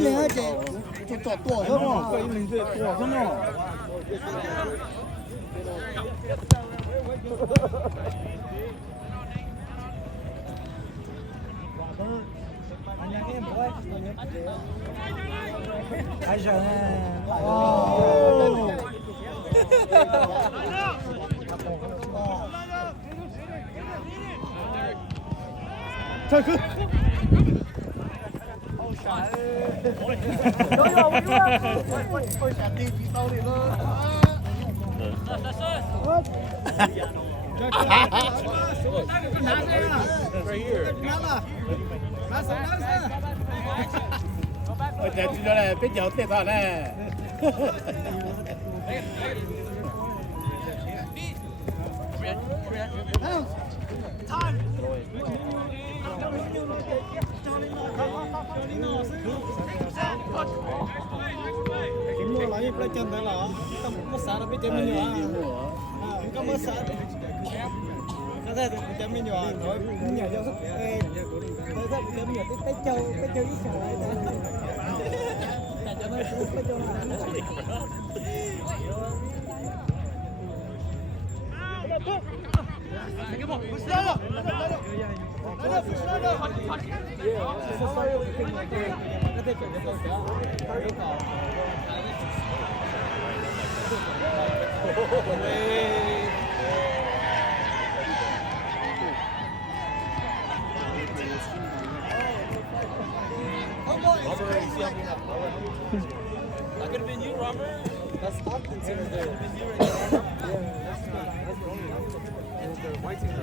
连这就做多什么？可以领这多什么？还是呢？哦。再去。我下定几刀的了。我这知道嘞，别叫对他嘞。Kiếm lại play chân đó là không mất sát nó biết chân mình nhiều không có mất sát có thể chân mình nhiều nói nhà giao sức tới rất chân nhiều tới châu ít sợ lại cho nó tới châu That could have been you, Robert. That's not considered good. The white team's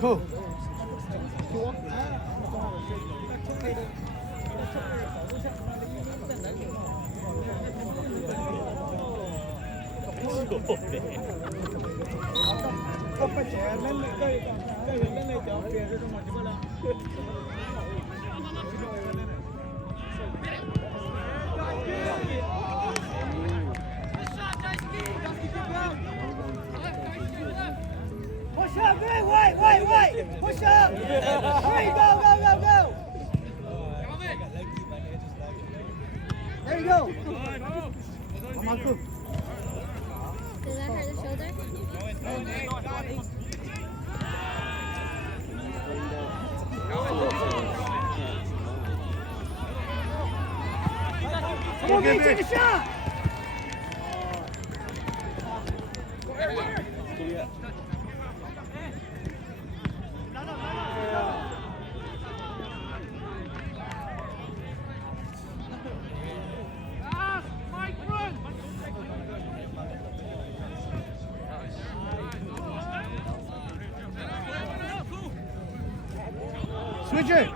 Cool. Không phải trẻ lên cây lên này cho kia rồi mà chúng ta push up, wait. Push up. 3, go. There you go. Come on, cool. Did that hurt the shoulder? Come on, man, take a shot. Switch it.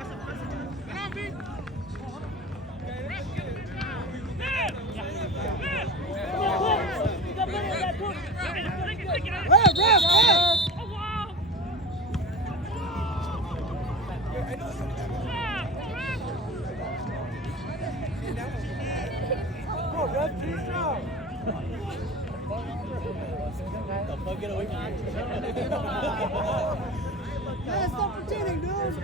Get away from me. Stop pretending, dude.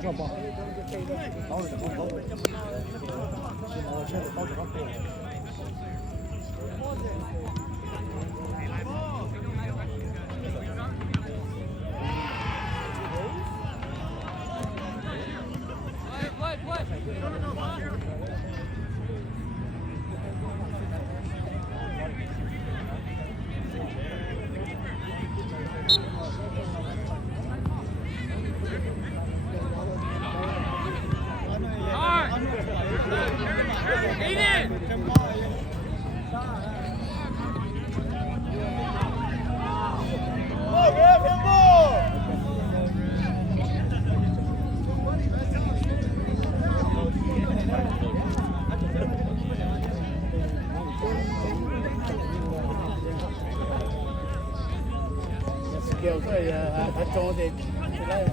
Drop off. rồi phải cho thì đây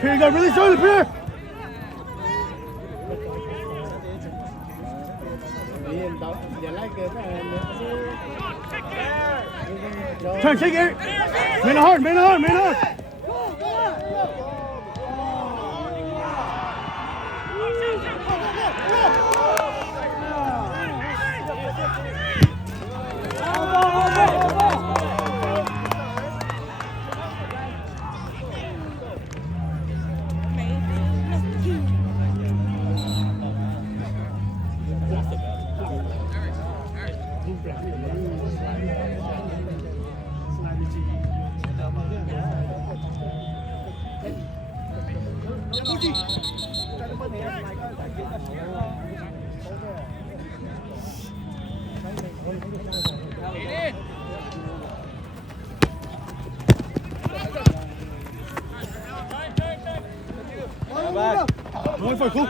Here you go, really show the Pierre. Turn, shake it. Man hard, man hard, man hard. Going for it, cool.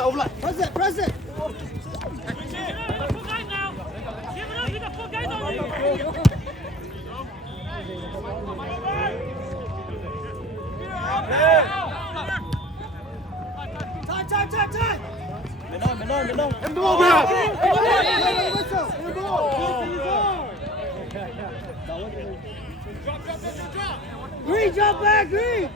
Over lại. Press it. Mình đâu. Em đúng không? Green, jump back, Green.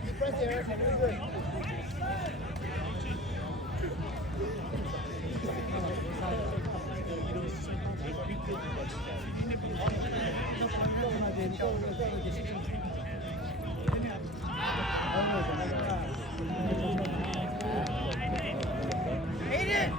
Eat it!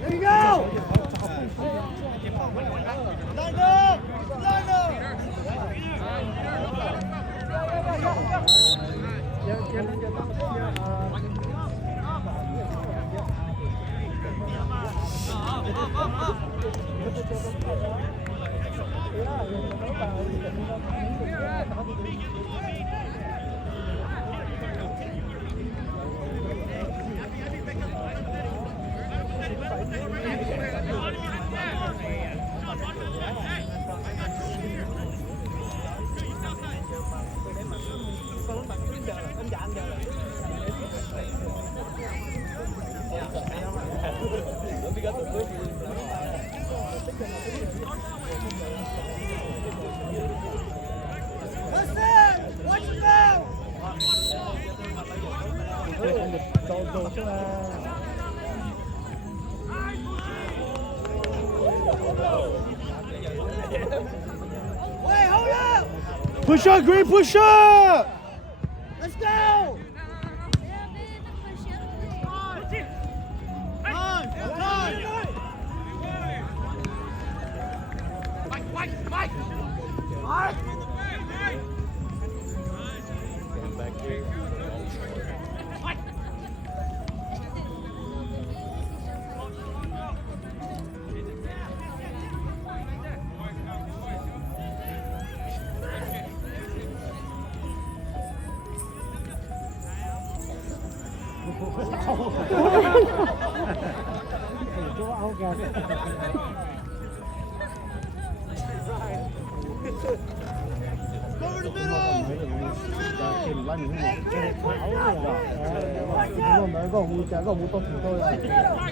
There you go! Line up! Watch the Push up, Green, push up! Let's go!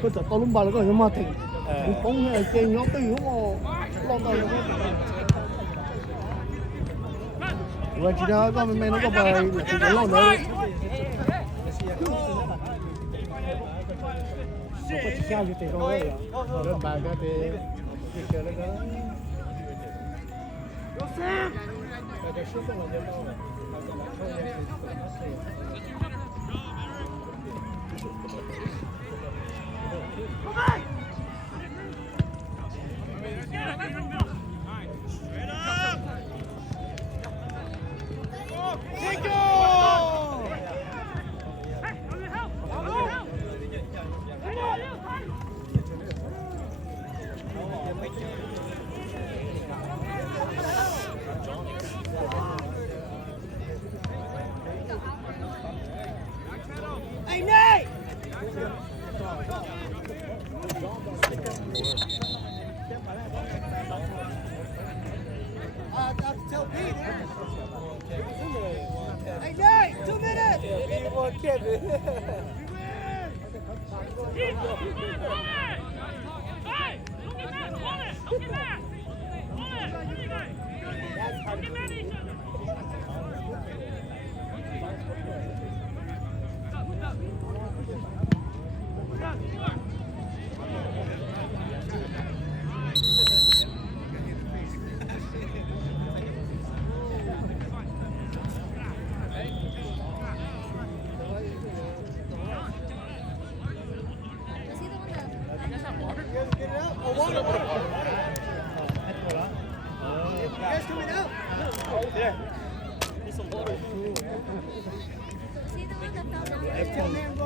Cái chợ to lắm bà là có những ma thịt bóng hay trên nhóm tới hiểu không lo tao rồi chỉ đó có mình nó có bài là chỉ có lâu nữa có chỉ sao thì thôi rồi bài cái thì chơi nó Hey, Nate! Tell Peter. Hey, Nate, 2 minutes! Was he the one that? Get it out. Oh, water. You guys coming out? Yeah. Need some water. Was he the one that fell down?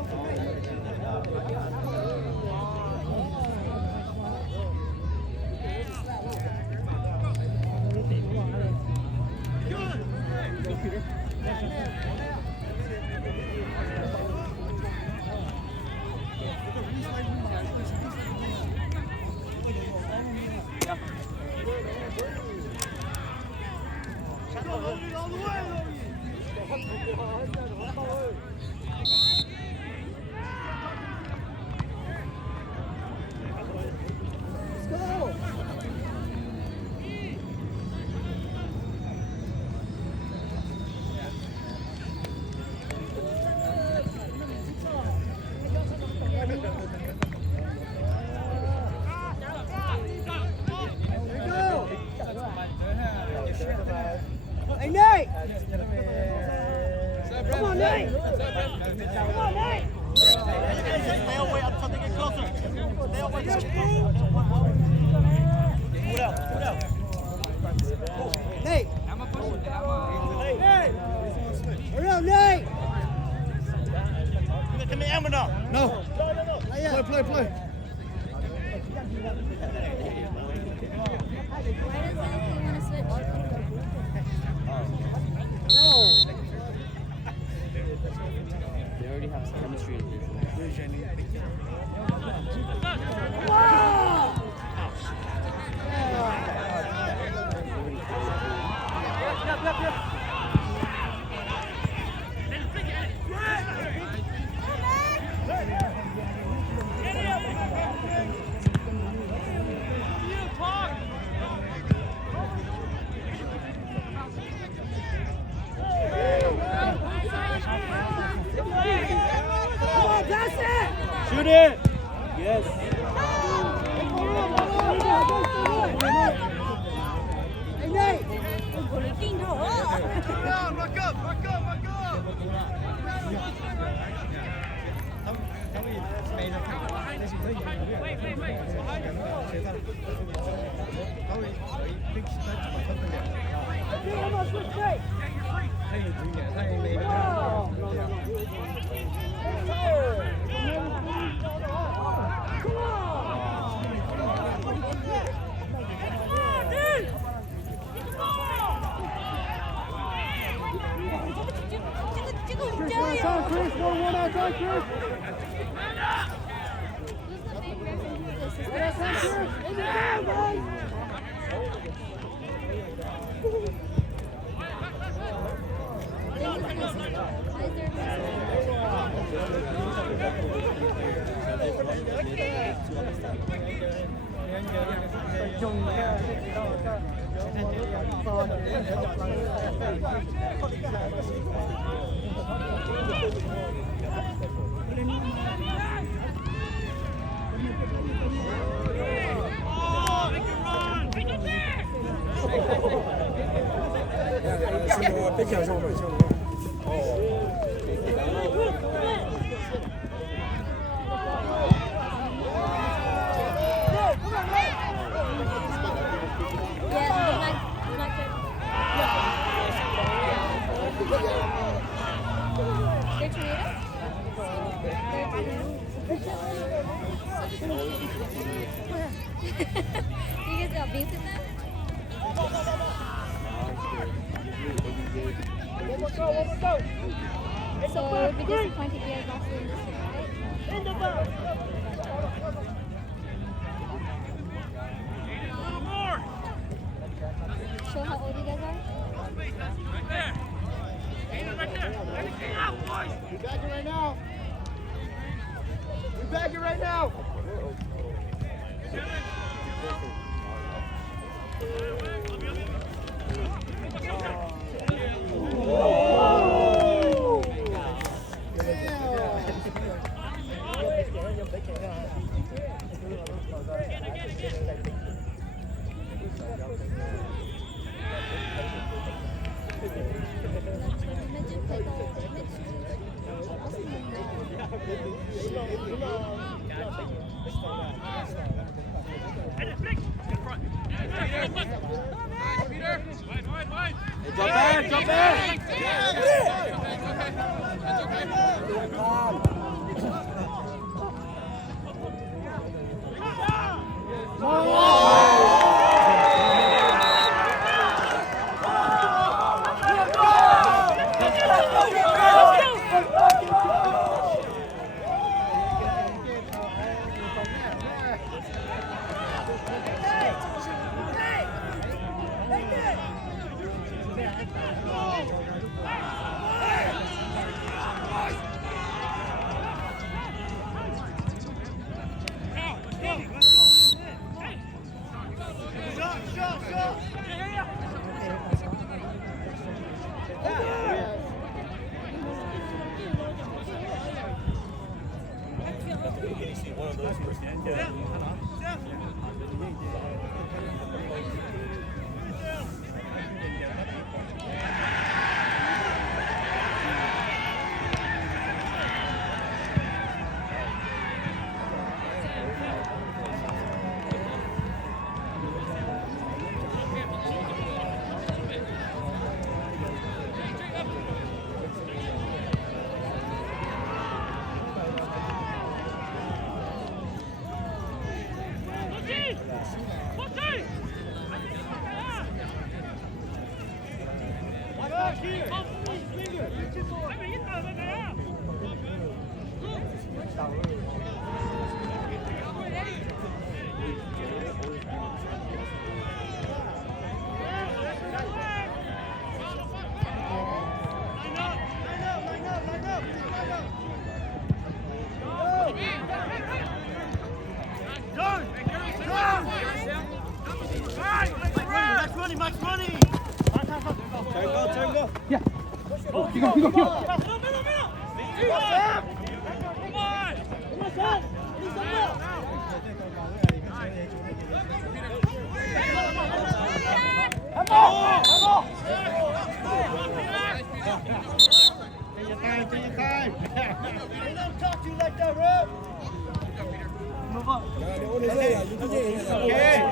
Hey, Nate! Come on, Nate! Come on, Nate! Stay away until they get closer. Stay away. Pull out. Nate! Nate! Hurry up, Nate! Give me ammo now. No play Why does he want to switch? They already have chemistry and vision. Wow! Try Chris, one out, try Chris. You guys got beef in that? So it would be disappointed you guys also in this year, right? Show how old you guys are? We back it right now. We back it right now. Imagine play the Jump back, jump back. Okay.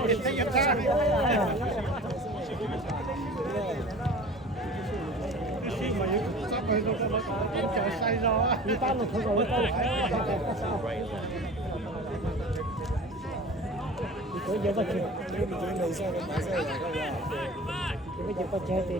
你打了头个，你这也不行，你唔准未收咁大聲嚟㗎嘛？你這不接地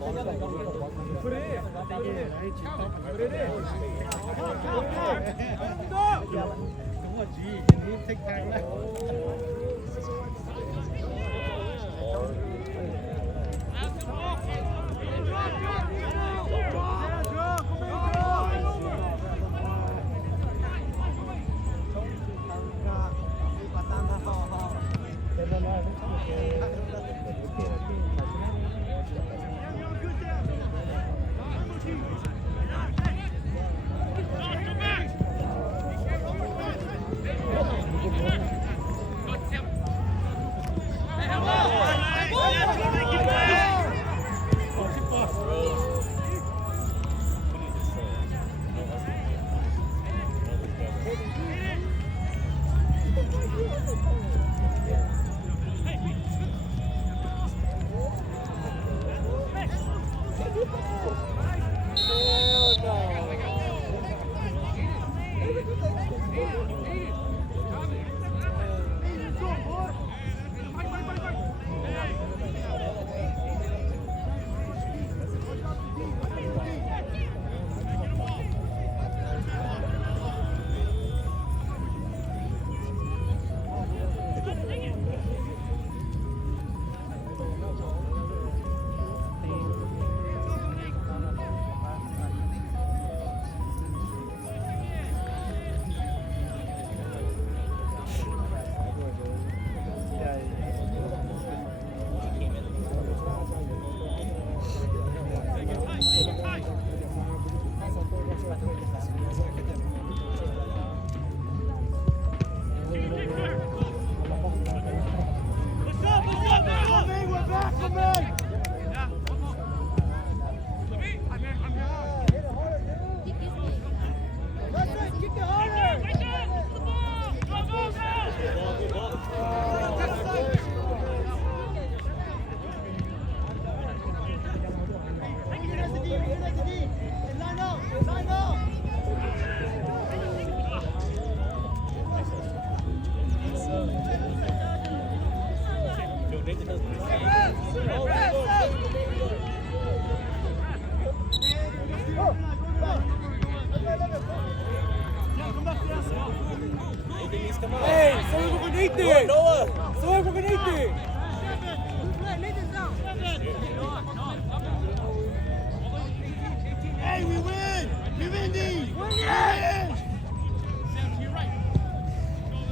，Hey, we win! We win these! Yes!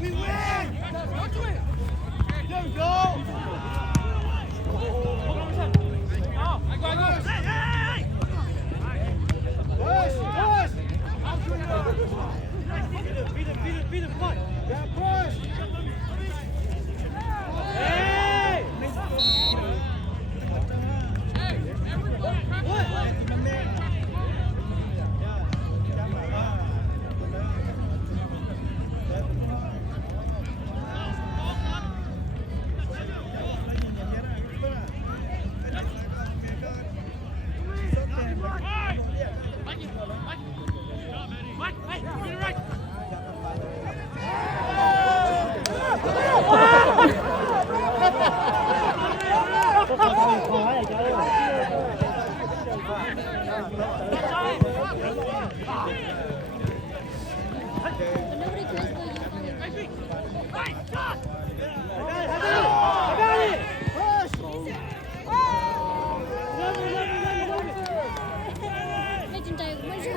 We win! There we go! Push! Push! Beat him, come on! Yeah, push! Hey! But nobody cares about you. Legendary, where's your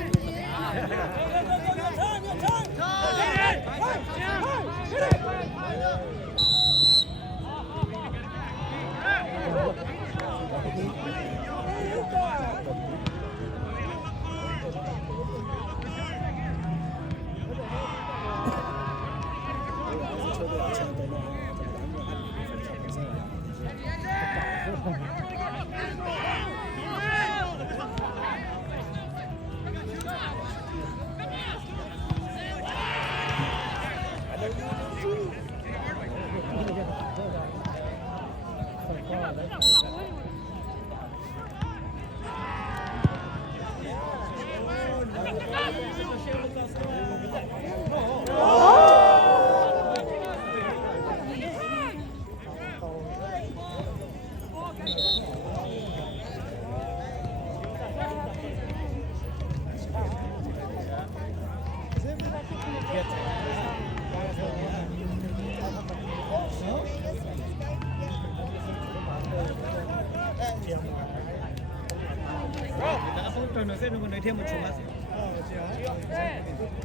너 세는 건 내가 좀 하세요.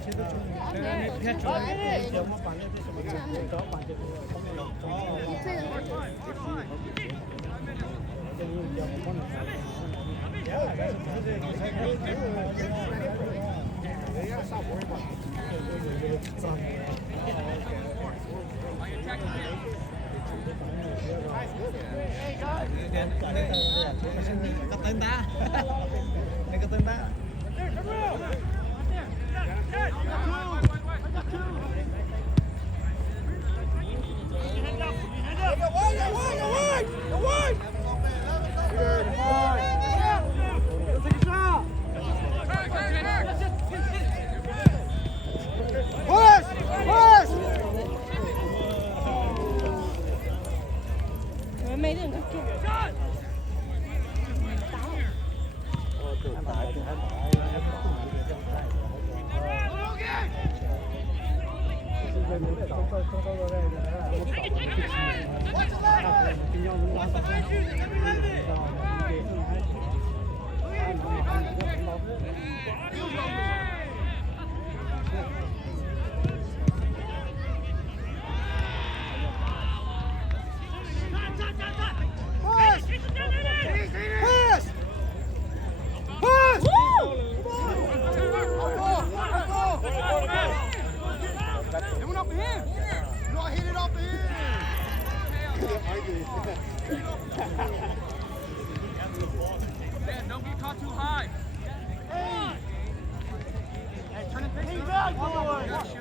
제도 좀 내가 폐 좀. 영어 반에 대해서 뭐 더 반대. Cái tên ta. Cái tên ta. 왜 mấy đừng kia Don't get caught too high. Hey, turn it back, boy.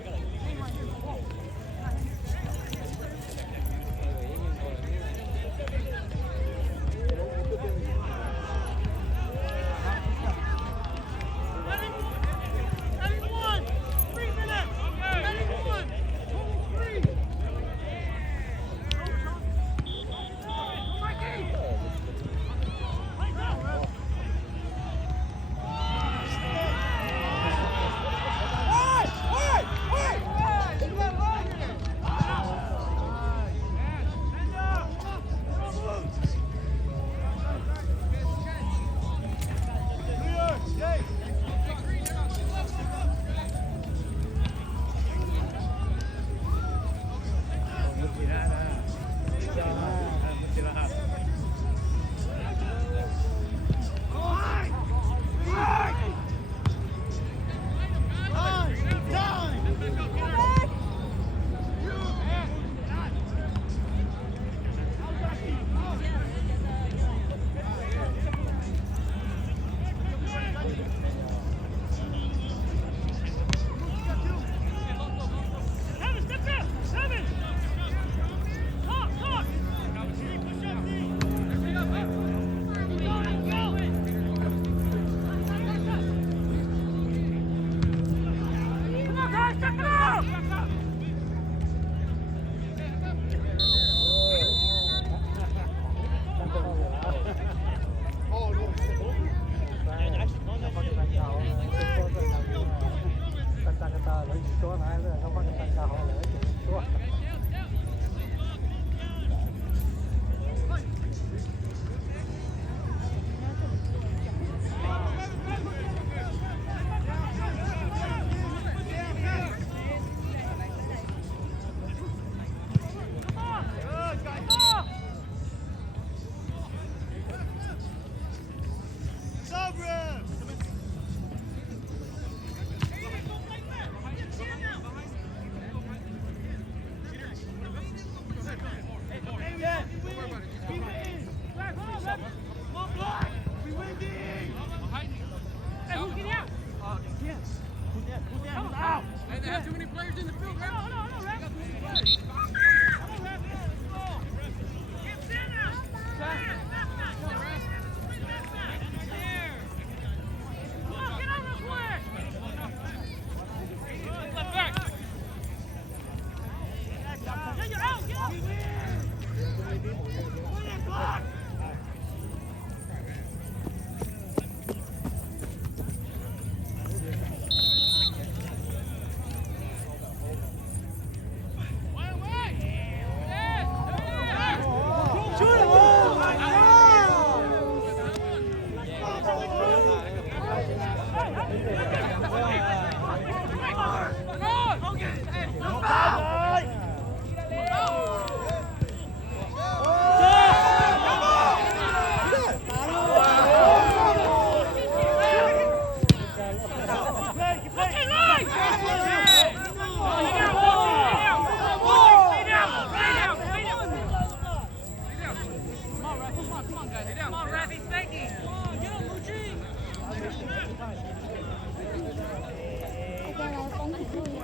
大家来帮助我。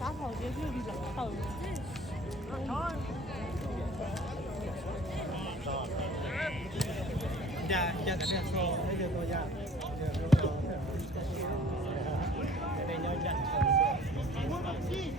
打好结束了，好。dạ dạ cái này so thấy được rồi dạ cái này nhớ chặt Hey,